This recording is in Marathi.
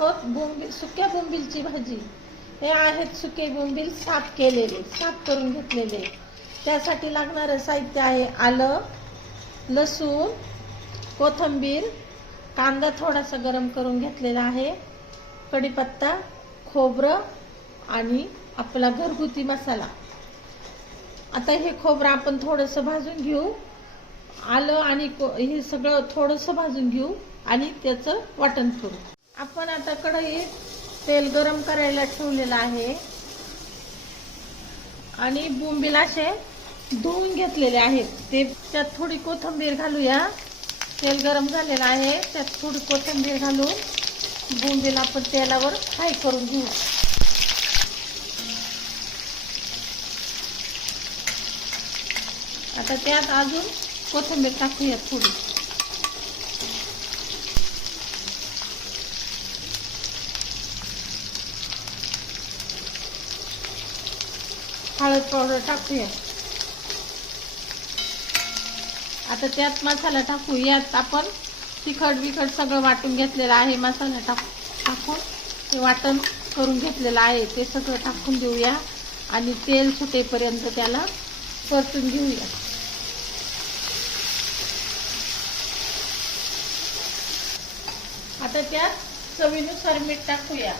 आहोत बोंबील सुक्या बोंबीलची भाजी. हे आहेत सुके बोंबील साफ केलेले साफ करून घेतलेले. त्यासाठी लागणारं साहित्य आहे आलं लसूण कोथिंबीर कांदा थोडासा गरम करून घेतलेला आहे कढीपत्ता खोबरं आणि आपला घरगुती मसाला. आता हे खोबरं आपण थोडंसं भाजून घेऊ. आलं आणि को- हे सगळं थोडंसं भाजून घेऊ आणि त्याचं वाटण करू. आपण आता कढईत तेल गरम करायला ठेवलेलं आहे. आणि बोंबील असे धुवून घेतलेले आहेत. ते त्यात थोडी कोथिंबीर घालूया. तेल गरम झालेलं आहे. त्यात थोडी कोथिंबीर घालून बोंबील आपण तेलावर फ्राय करून घेऊ. आता त्यात अजून कोथिंबीर टाकूया थोडी. हळद पावडर टाकूया. आता त्यात मसाला टाकू. यात आपण तिखट बिखट सगळं वाटून घेतलेलं आहे. मसाला टाक टाकून ते वाटण करून घेतलेलं आहे. ते सगळं टाकून देऊया. आणि तेल सुटेपर्यंत त्याला परतून घेऊया. आता त्यात चवीनुसार मीठ टाकूया.